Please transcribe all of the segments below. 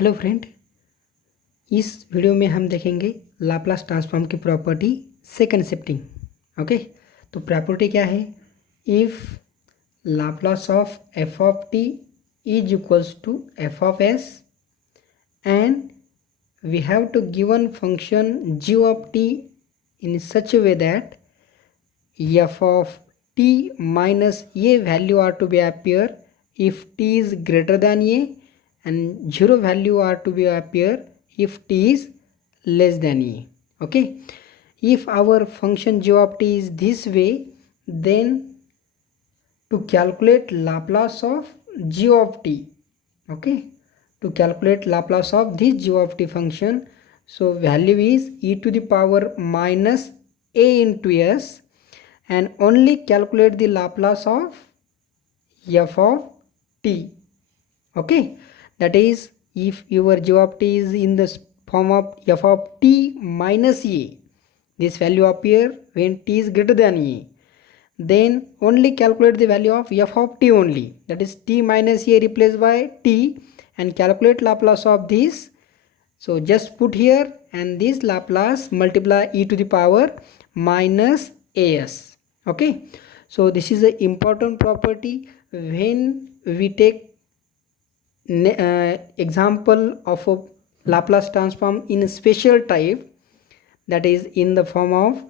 Hello friend, इस video में हम देखेंगे लाप्लास ट्रांसफॉर्म की प्रॉपर्टी सेकंड शिफ्टिंग। ओके, तो प्रॉपर्टी क्या है? If Laplace of f of t is equals to f of s and we have to given function g of t in such a way that f of t minus a value are to be appear if t is greater than a and 0 value are to be appear if t is less than a. Okay, if our function g of t is this way, then to calculate Laplace of g of t, okay, to calculate Laplace of this g of t function, so value is e to the power minus a into s, and only calculate the Laplace of f of t. Okay, that is, if your g of t is in the form of f of t minus a, this value appear when t is greater than a, then only calculate the value of f of t only, that is t minus a replaced by t, and calculate Laplace of this. So just put here and this Laplace multiply e to the power minus as. Okay, so this is an important property when we take example of a Laplace transform in a special type, that is in the form of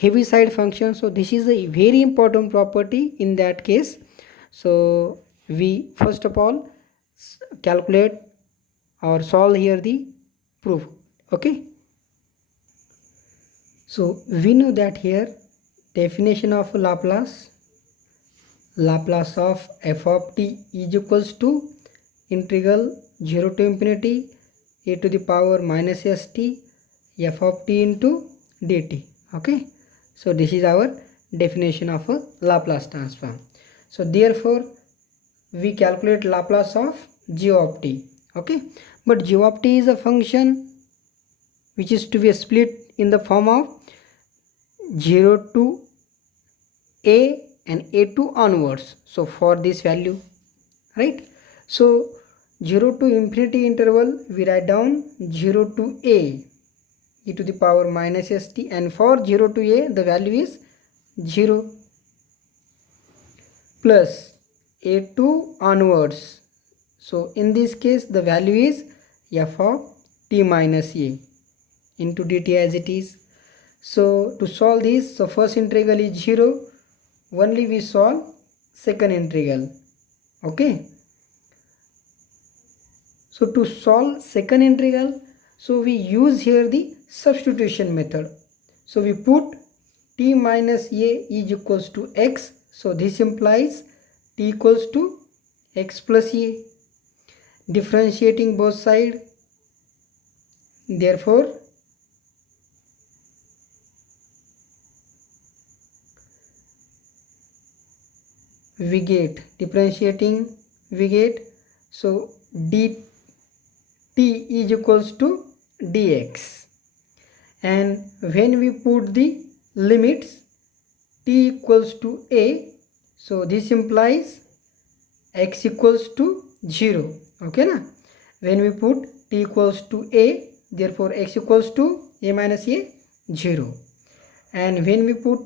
Heaviside function. So this is a very important property in that case. So we first of all calculate or solve here the proof. Okay, so we know that here definition of Laplace of f of t is equals to integral 0 to infinity a to the power minus st f of t into dt. Okay, so this is our definition of a Laplace transform. So therefore we calculate Laplace of g of t. Okay, but g of t is a function which is to be split in the form of 0 to a and a2 onwards. So for this value, right, so 0 to infinity interval we write down 0 to a e to the power minus st, and for 0 to a the value is 0 plus a2 onwards. So in this case the value is f of t minus a into dt as it is. So to solve this, so first integral is 0, only we solve second integral. Okay, so to solve second integral, so we use here the substitution method. So we put t minus a is equals to x, so this implies t equals to x plus a, differentiating both sides, therefore we get differentiating, we get, so dt is equals to dx, and when we put the limits t equals to a, so this implies x equals to 0. Okay na, when we put t equals to a, therefore x equals to a minus a 0, and when we put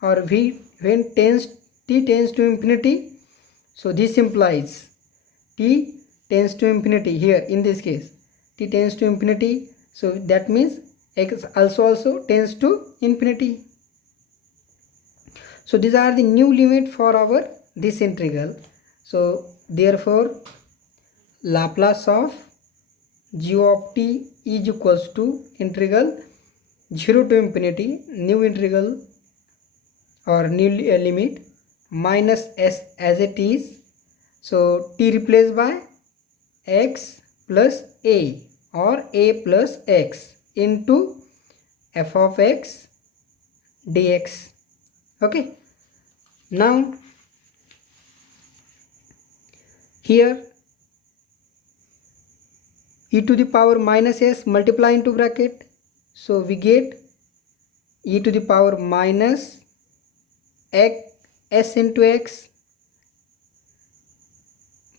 or when t tends to infinity, so this implies t tends to infinity, here in this case t tends to infinity, so that means x also tends to infinity. So these are the new limit for our this integral. So therefore Laplace of g of t is equals to integral 0 to infinity new integral or new limit minus s as it is, so t replaced by x plus a or a plus x into f of x dx. Okay, now here e to the power minus s multiply into bracket, so we get e to the power minus x s into x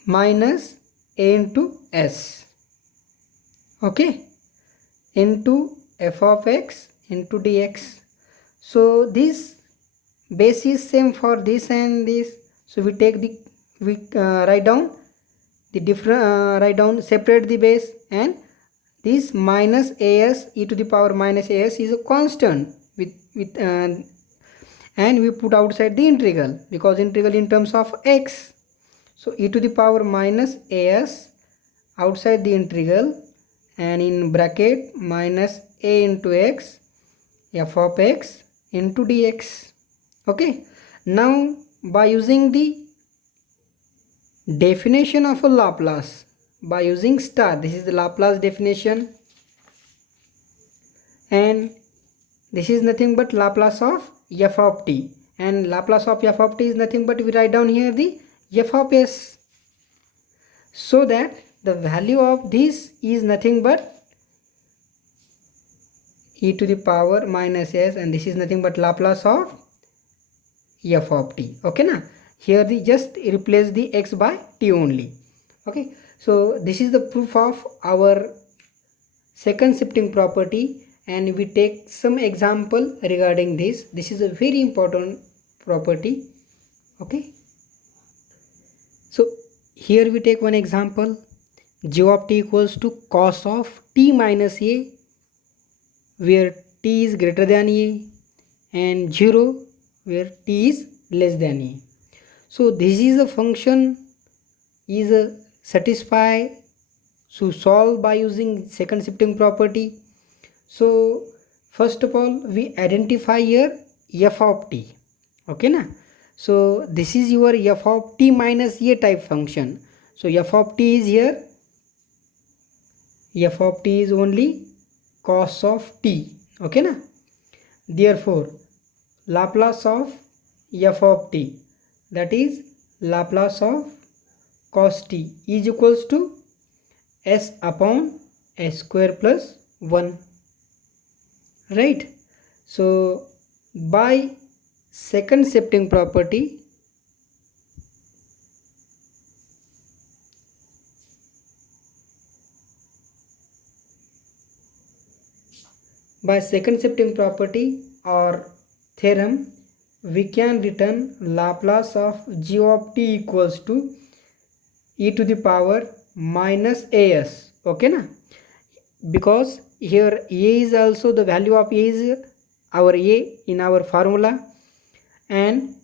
minus a into s. okay, into f of x into dx. So this base is same for this and this, so we take the write down the different write down, separate the base, and this minus as e to the power minus as is a constant with and we put outside the integral because integral in terms of x. So e to the power minus as outside the integral and in bracket minus a into x f of x into dx. Okay, now by using the definition of a Laplace, by using star, this is the Laplace definition, and this is nothing but Laplace of f of t, and Laplace of f of t is nothing but we write down here the f of s, so that the value of this is nothing but e to the power minus s, and this is nothing but Laplace of f of t. Okay na, here the just replace the x by t only. Okay, so this is the proof of our second shifting property, and we take some example regarding this. This is a very important property. Okay, so here we take one example. G of t equals to cos of t minus a, where t is greater than a, and 0 where t is less than a. So this is a function is satisfied to solve by using second shifting property. So first of all we identify here f of t. Okay na, so this is your f of t minus a type function. So f of t is here, f of t is only cos of t. Okay na, therefore Laplace of f of t, that is Laplace of cos t, is equals to s upon s square plus 1, right? So by second shifting property, or theorem, we can return Laplace of g of t equals to e to the power minus as. Okay na, because here a is also the value of a is our a in our formula, and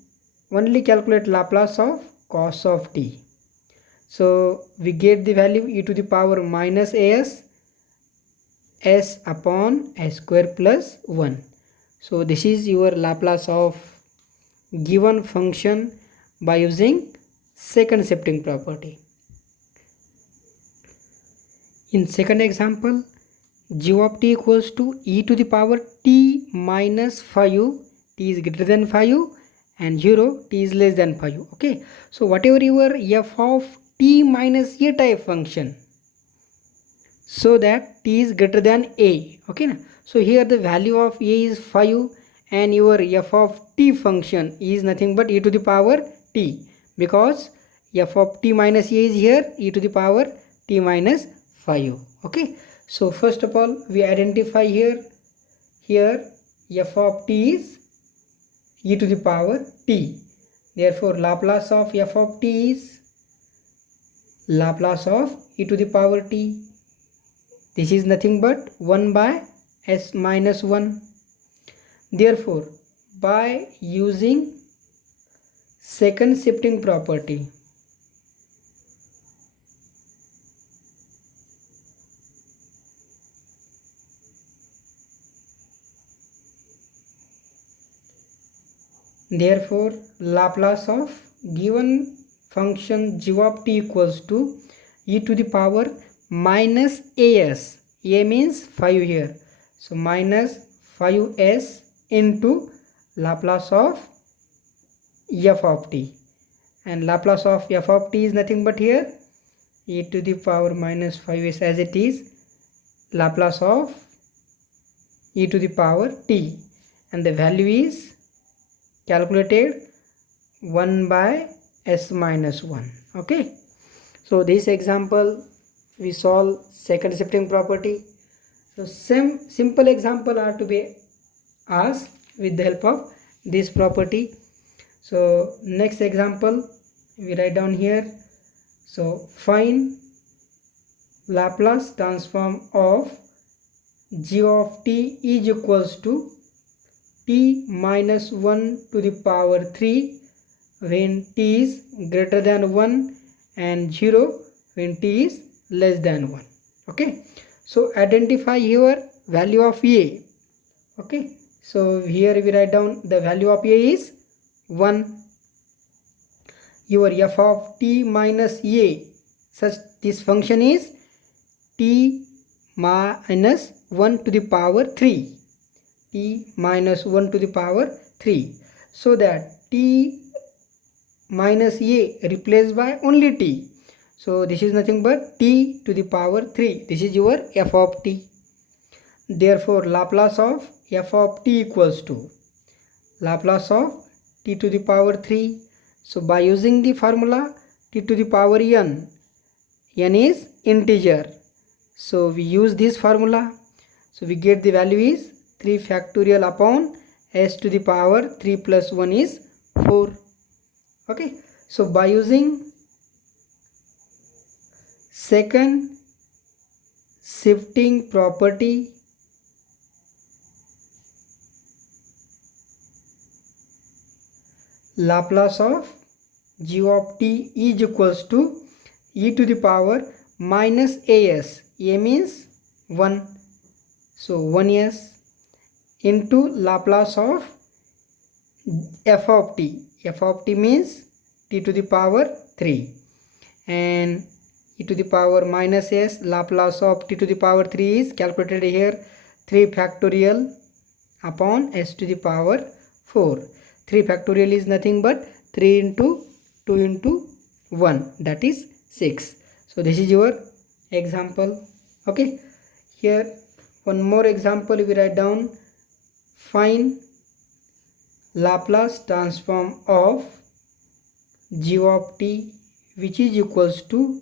only calculate Laplace of cos of t. So we get the value e to the power minus as s upon s square plus 1. So this is your Laplace of given function by using second shifting property. In second example, g of t equals to e to the power t minus 5, t is greater than 5, and 0, t is less than 5. Okay, so whatever your f of t minus a type function, so that t is greater than a. Okay na? So here the value of a is 5, and your f of t function is nothing but e to the power t, because f of t minus a is here e to the power t minus 5. Okay, so first of all we identify here f of t is e to the power t, therefore Laplace of f of t is Laplace of e to the power t. This is nothing but 1 by s minus 1. Therefore by using second shifting property, therefore Laplace of given function g of t equals to e to the power minus as, a means 5 here, so minus 5s into Laplace of f of t, and Laplace of f of t is nothing but here e to the power minus 5s, as it is Laplace of e to the power t, and the value is calculated 1 by s minus 1. Okay, so this example we solve second shifting property. So same simple example are to be asked with the help of this property. So next example we write down here. So find Laplace transform of g of t is equals to t minus 1 to the power 3 when t is greater than 1 and 0 when t is less than 1. Okay, so identify your value of a. Okay, so here we write down the value of a is 1. Your f of t minus a, such this function is t minus 1 to the power 3, t minus 1 to the power 3, so that t minus a replaced by only t, so this is nothing but t to the power 3. This is your f of t. Therefore Laplace of f of t equals to Laplace of t to the power 3. So by using the formula t to the power n is integer, so we use this formula, so we get the value is 3 factorial upon s to the power 3 plus 1 is 4. Okay, so by using second shifting property, Laplace of g of t is equals to e to the power minus as, a means 1, so 1s into Laplace of f of t. F of t means t to the power 3, and e to the power minus s, Laplace of t to the power 3 is calculated here 3 factorial upon s to the power 4. 3 factorial is nothing but 3 into 2 into 1, that is 6. So this is your example. Okay, here one more example we write down. Find Laplace transform of g of t which is equals to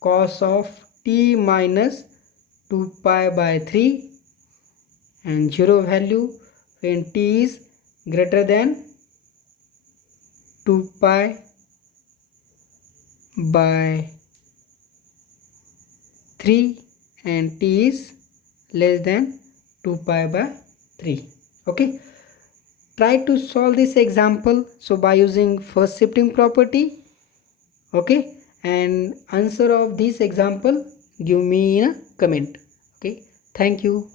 cos of t minus 2 pi by 3 and 0 value when t is greater than 2 pi by 3 and t is less than 2 pi by 3. Okay, try to solve this example, so by using first shifting property. Okay, and answer of this example give me in a comment. Okay, thank you.